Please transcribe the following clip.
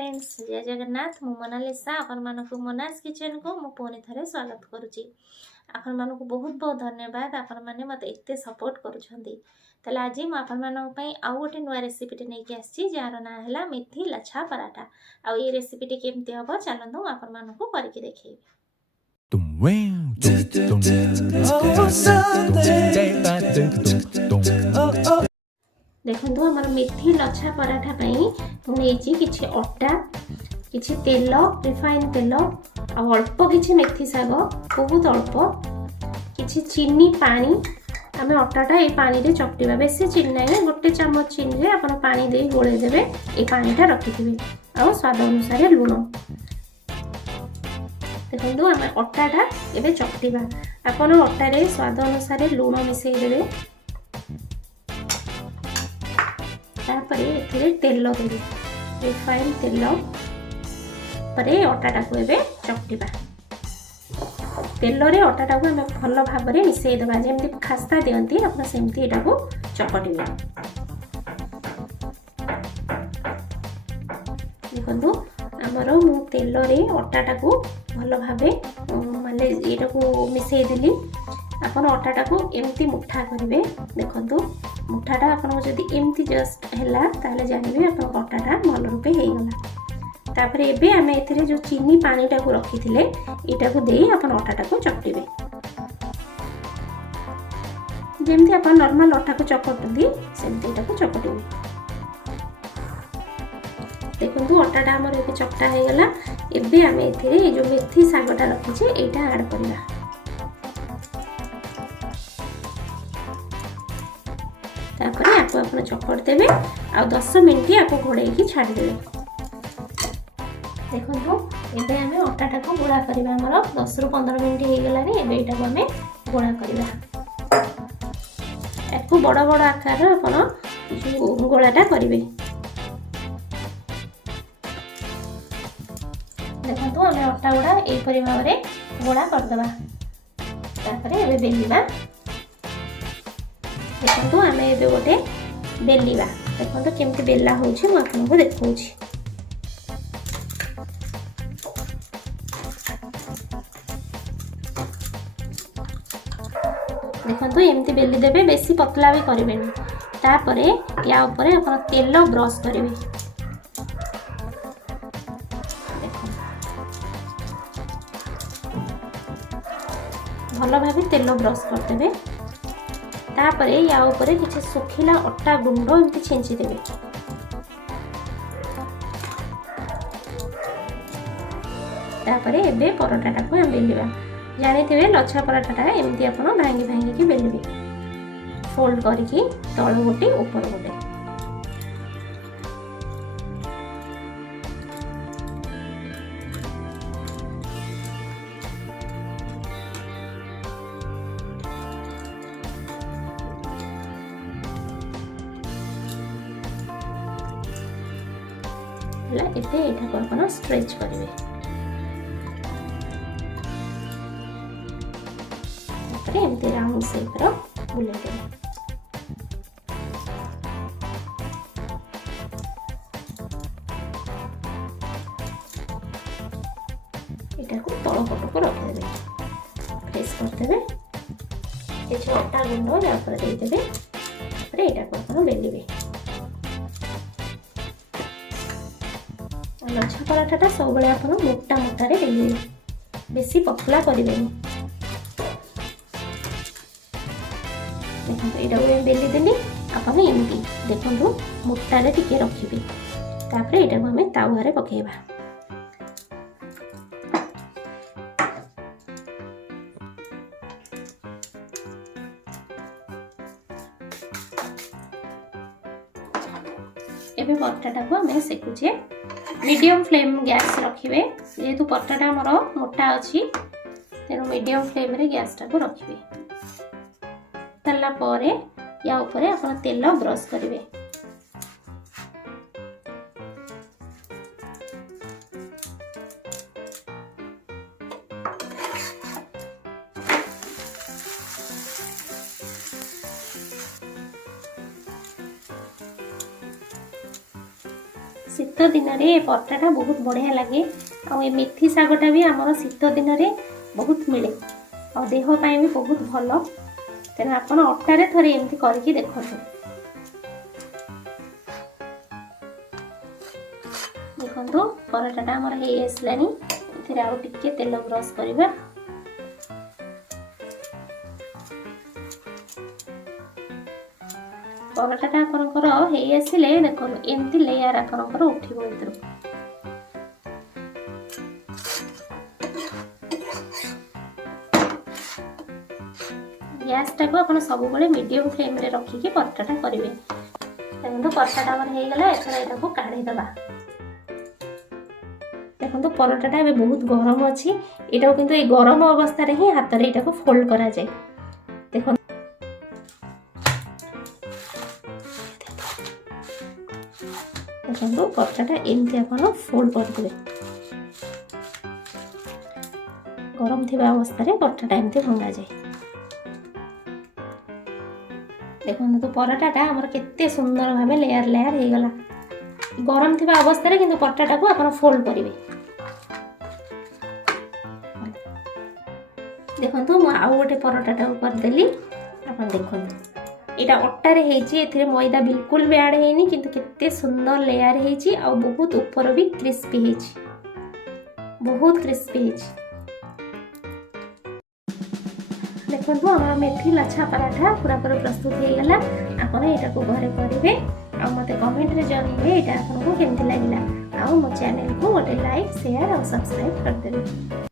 Friends जय जगन्नाथ मु Mona Lisa आपण मानक मोनास किचन को मु पुणी थे स्वागत करुच्ची। आपण मानक बहुत बहुत धन्यवाद आपण मैंने मत एत सपोर्ट करुँच। आज मुझे आउ गोटे नुआ रेसिपीटे नहीं आसी जार ना है मेथी लच्छा पराठा। आ ये रेसिपीटी केमती हम चलतु आपण मानक करके देखी। देखो आम मेथी लच्छा पराठा नहीं कि अटा कि तेल रिफाइन तेल अल्प कि मेथी शाग बहुत अल्प कि चीनी पानी आम अटाटा ये पानी रे चकटिबा बेसी चीनी ना गोटे चामच चीनी रे आपण पानी दे गोले देबे ये पानीटा रखिथिबे आ स्वाद अनुसार लुण देखो आम अटाटा एबे चकटिबा आपण अटारे स्वाद अनुसार लुण मिसई देबे तापरे एथिरे तेल देबे रिफाइन तेल परे अटाटा को एबे चकटिबा तेल रे अटाटा को हम भल भाव में मिसई देबा जेमति खास्ता दियंती आपण सेमति एटा को चकटिबे। देखो आमर मु तेल रे अटाटा को भल भाव माने एटा को मिसई देली आपण अटाटा को एमती मुठा करिवे। देखंतु मुठाटा आपण जदि एमती जस्ट हैला ताले जानिबे आपण अटाटा भल रूपे हे गला। तापर एबे आमे एथिरे जो चीनी पानीटा को रखिथिले एटा को देई आपण अटाटा को चकटिबे जेमती आपण नॉर्मल अटा को चकटुंदी सेमती एटा को चकटिबे। देखंतु अटाटा हमर एबे चकटा हे गला। एबे आमे एथिरे जो मेथी सागटा रखिचे एटा ऐड करिबा। तापर आपको आपण चकट देबे आ 10 मिनिट आपको घोड़े की छाड़ देबे। देखो एबे आमे अटाटा को गोळा करिबा हमर 10 रु 15 मिनिट हे गेला रे एबे एटा को आमे गोळा करिबा। एको बड़ बड़ आकार आपण जो गोळाटा करिवे। देखो आमे अटा गुडा ए परि भाव रे गोळा कर देबा तापर एबे बेलिबा। देखो आमे एबे गोटे बेलिबा देखो केमती बेला होउची म आपनको देखौची। देखो एमती बेली देबे बेसी पतला भी करेंगे। तापरे या ऊपर अपन तेल ब्रश करेंगे। भल भाव तेल ब्रश करदे तापरे या ऊपर किसी सुखिला अटा गुंड एमती छेंची देबे। तापरे एबे पराठाटा को हम बेलिबा जानिथिबे लच्छा पराठाटा एमती आपण भांगी भांगी की बेलिबे फोल्ड करिकी तळ गोटे ऊपर गोटे। ला एते एटा को आपण स्ट्रेच करिवे। एमती राउंड शेप रो बुले देबे। एटा को तळ पट को रख देबे प्रेस कर देबे ए जो अटा गुंड या ऊपर दे देबे फिर एटा को अपन बेलिबे। लच्छा पराठाटा सब बेले अपन मोटा मोटा रे बेलिबे बेसी पतला करिवेनी। देखो बेली देली आपन एमती देखो मोटा टिके रखिबे तापर एटा को हमें तावा रे पकेबा। एबे पराठाटा को हमें सेकुचे मीडियम फ्लेम गैस रखिबे जेहेतु पराठाटा हमर मोटा अछि तेनो मीडियम फ्लेम रे गैस टा को रखिबे। तल्ला परे या ऊपर आपण तेल ब्रश करिवे। शीत दिन में परटाटा बहुत बढ़िया लगे। आ मेथी शागटा भी आमर शीत दिन में बहुत मिले और देह पाई भी बहुत भल। तेना आप अटारे थोड़े एमती करके देखो। देखो पराटाटा आमर हो आसलानी। एथिरे आउ टिके तेल ब्रश करबा। पराटाटा आपनकर हो आसिले देखो एमती लेयर आपनकर उठिबो इतरो। गैस टाको अपन सब बड़े मीडियम फ्लेम रे रखिकी पराटाटा करेंगे। देखो पराटाटा हमर हो गला। एथरा एटाको काढी दबा। देखो पराटाटा ए बहुत गरम अछि। एटा किंतु ए गरम अवस्था रे ही हाथ रे एटाको फोल्ड करा जाय। देखो देखो पराटाटा एमती अपन फोल्ड कर देबे। गरम थिबा अवस्था रे पराटाटा एमती भंगा जाय। देखो तो पराटाटा हमर केते सुंदर भाबे लेयर लेयर हो गला। गरम थिबा अवस्था रे किंतु पराटाटा को अपन फोल्ड करिवे। देखो तो मु आउ गोटे पराटाटा कर देली। अपन देखो एटा अट्टा रे हेची। एथिरे मैदा बिल्कुल भी ऐड हेनी किंतु केते सुंदर लेयर हेची आ बहुत ऊपर भी क्रिस्पी हेची। बहुत क्रिस्पी हेची। देखो हमारा मेथी लच्छा पराठा पूरा प्रस्तुत हो गला। आपन एटा को घरे करेंगे आ मते कमेंट रे जणाइबे एटा आपन को केमति लागला। आ मो चैनल को गोटे लाइक शेयर और सब्सक्राइब कर देबे।